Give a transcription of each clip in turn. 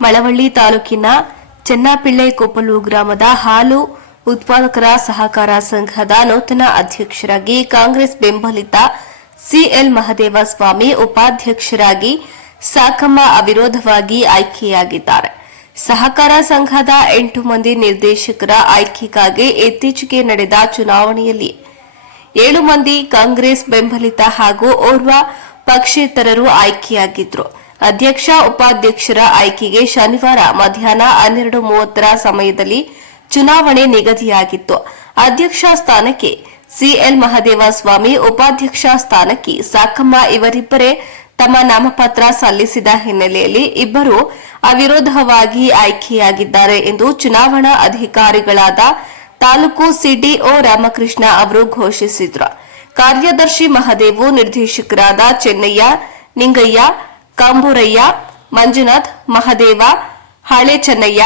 ಮಳವಳ್ಳಿ ತಾಲೂಕಿನ ಚೆನ್ನಪಿಳ್ಳೆ ಕೊಪ್ಪಲು ಗ್ರಾಮದ ಹಾಲು ಉತ್ಪಾದಕರ ಸಹಕಾರ ಸಂಘದ ನೂತನ ಅಧ್ಯಕ್ಷರಾಗಿ ಕಾಂಗ್ರೆಸ್ ಬೆಂಬಲಿತ ಸಿಎಲ್ ಮಹದೇವ ಸ್ವಾಮಿ ಉಪಾಧ್ಯಕ್ಷರಾಗಿ ಸಾಕಮ್ಮ ಅವಿರೋಧವಾಗಿ ಆಯ್ಕೆಯಾಗಿದ್ದಾರೆ. ಸಹಕಾರ ಸಂಘದ ಎಂಟು ಮಂದಿ ನಿರ್ದೇಶಕರ ಆಯ್ಕೆಗಾಗಿ ಇತ್ತೀಚೆಗೆ ನಡೆದ ಚುನಾವಣೆಯಲ್ಲಿ ಏಳು ಮಂದಿ ಕಾಂಗ್ರೆಸ್ ಬೆಂಬಲಿತ ಹಾಗೂ ಓರ್ವ ಪಕ್ಷೇತರರು ಆಯ್ಕೆಯಾಗಿದ್ರು. ಅಧ್ಯಕ್ಷ, ಉಪಾಧ್ಯಕ್ಷರ ಆಯ್ಕೆಗೆ ಶನಿವಾರ ಮಧ್ಯಾಹ್ನ ಹನ್ನೆರಡು ಮೂವತ್ತರ ಸಮಯದಲ್ಲಿ ಚುನಾವಣೆ ನಿಗದಿಯಾಗಿತ್ತು. ಅಧ್ಯಕ್ಷ ಸ್ಥಾನಕ್ಕೆ ಸಿಎಲ್ ಮಹದೇವ ಸ್ವಾಮಿ ಉಪಾಧ್ಯಕ್ಷ ಸ್ಥಾನಕ್ಕೆ ಸಾಕಮ್ಮ ಇವರಿಬ್ಬರೇ ತಮ್ಮ ನಾಮಪತ್ರ ಸಲ್ಲಿಸಿದ ಹಿನ್ನೆಲೆಯಲ್ಲಿ ಇಬ್ಬರು ಅವಿರೋಧವಾಗಿ ಆಯ್ಕೆಯಾಗಿದ್ದಾರೆ ಎಂದು ಚುನಾವಣಾ ಅಧಿಕಾರಿಗಳಾದ ತಾಲೂಕು ಸಿಡಿಒ ರಾಮಕೃಷ್ಣ ಅವರು ಘೋಷಿಸಿದ್ರು. ಕಾರ್ಯದರ್ಶಿ ಮಹದೇವು ನಿರ್ದೇಶಕರಾದ ಚೆನ್ನಯ್ಯ, ನಿಂಗಯ್ಯ ಕಾಂಬೂರಯ್ಯ, ಮಂಜುನಾಥ್, ಮಹದೇವ, ಹಳೆ ಚೆನ್ನಯ್ಯ,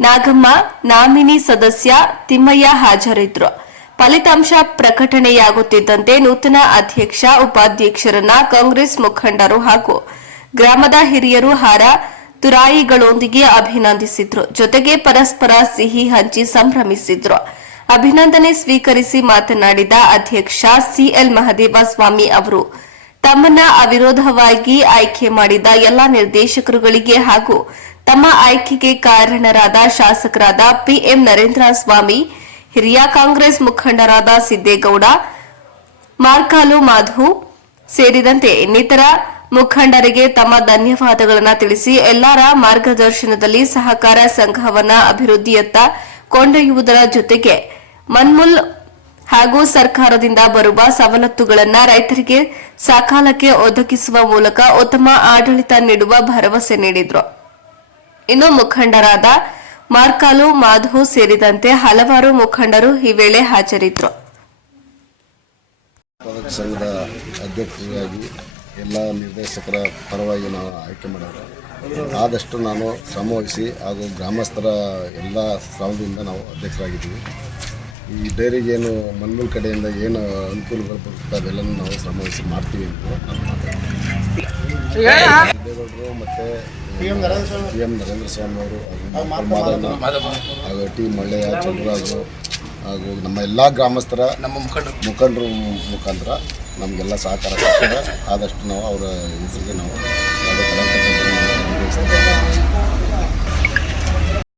ನಾಗಮ್ಮ, ನಾಮಿನಿ ಸದಸ್ಯ, ತಿಮ್ಮಯ್ಯ ಹಾಜರಿದ್ರು. ಫಲಿತಾಂಶ ಪ್ರಕಟಣೆಯಾಗುತ್ತಿದ್ದಂತೆ ನೂತನ ಅಧ್ಯಕ್ಷ, ಉಪಾಧ್ಯಕ್ಷರನ್ನ ಕಾಂಗ್ರೆಸ್ ಮುಖಂಡರು ಹಾಗೂ ಗ್ರಾಮದ ಹಿರಿಯರು ಹಾರ ತುರಾಯಿಗಳೊಂದಿಗೆ ಅಭಿನಂದಿಸಿದ್ರು. ಜೊತೆಗೆ ಪರಸ್ಪರ ಸಿಹಿ ಹಂಚಿ ಸಂಭ್ರಮಿಸಿದ್ರು. ಅಭಿನಂದನೆ ಸ್ವೀಕರಿಸಿ ಮಾತನಾಡಿದ ಅಧ್ಯಕ್ಷ ಸಿಎಲ್ ಮಹದೇವ ಸ್ವಾಮಿ ಅವರು ತಮ್ಮನ್ನ ಅವಿರೋಧವಾಗಿ ಆಯ್ಕೆ ಮಾಡಿದ ಎಲ್ಲಾ ನಿರ್ದೇಶಕರುಗಳಿಗೆ ಹಾಗೂ ತಮ್ಮ ಆಯ್ಕೆಗೆ ಕಾರಣರಾದ ಶಾಸಕರಾದ ಪಿಎಂ ನರೇಂದ್ರ ಸ್ವಾಮಿ, ಹಿರಿಯ ಕಾಂಗ್ರೆಸ್ ಮುಖಂಡರಾದ ಸಿದ್ದೇಗೌಡ, ಮಾರ್ಕಾಲು ಮಾಧು ಸೇರಿದಂತೆ ಇನ್ನಿತರ ಮುಖಂಡರಿಗೆ ತಮ್ಮ ಧನ್ಯವಾದಗಳನ್ನು ತಿಳಿಸಿ ಎಲ್ಲರ ಮಾರ್ಗದರ್ಶನದಲ್ಲಿ ಸಹಕಾರ ಸಂಘವನ್ನ ಅಭಿವೃದ್ಧಿಯತ್ತ ಕೊಂಡೊಯ್ಯುವುದರ ಜೊತೆಗೆ ಮನ್ಮುಲ್ ಹಾಗೂ ಸರ್ಕಾರದಿಂದ ಬರುವ ಸವಲತ್ತುಗಳನ್ನು ರೈತರಿಗೆ ಸಕಾಲಕ್ಕೆ ಒದಗಿಸುವ ಮೂಲಕ ಉತ್ತಮ ಆಡಳಿತ ನೀಡುವ ಭರವಸೆ ನೀಡಿದ್ರು. ಇನ್ನು ಮುಖಂಡರಾದ ಮಾರ್ಕಾಲು ಮಾಧು ಸೇರಿದಂತೆ ಹಲವಾರು ಮುಖಂಡರು ಈ ವೇಳೆ ಹಾಜರಿದ್ದರು ಸಂಘದ ಅಧ್ಯಕ್ಷರಾಗಿ ಎಲ್ಲ ನಿರ್ದೇಶಕರ ಪರವಾಗಿ ನಾವು ಆಯ್ಕೆ ಮಾಡೋರು ಆದಷ್ಟು ನಾನು ಶ್ರಮವಹಿಸಿ ಹಾಗೂ ಗ್ರಾಮಸ್ಥರ ಎಲ್ಲ ಶ್ರಮದಿಂದ ನಾವು ಅಧ್ಯಕ್ಷರಾಗಿದ್ದೀವಿ. ಈ ಡೈರಿಗೆ ಏನು ಮನ್ಮೂಲ್ ಕಡೆಯಿಂದ ಏನು ಅನುಕೂಲಗಳು ಬರುತ್ತೆ? ಅದೆಲ್ಲ ನಾವು ಸಮಾವೇಶ ಮಾಡ್ತೀವಿ ಅಂತ ನಾನು ಮಾತಾಡ್ತೀನಿ ಸಿದ್ದೇಗೌಡರು ಮತ್ತು ಪಿ ಎಂ ನರೇಂದ್ರ ಸ್ವಾಮಿ. ಅವರು ಹಾಗೂ ಟಿ ಮಳ್ಳೆಯ ಚಂದ್ರರಾಜು ಹಾಗೂ ನಮ್ಮ ಎಲ್ಲ ಗ್ರಾಮಸ್ಥರ ನಮ್ಮ ಮುಖಂಡರು. ಮುಖಂಡರು ಮುಖಾಂತರ ನಮಗೆಲ್ಲ ಸಹಕಾರ ಕೊಡ್ತಾರೆ ಆದಷ್ಟು ನಾವು ಅವರ ಹೆಸರಿಗೆ ನಾವು ಯಾವುದೇ ಕಲಾಕೃತಿ.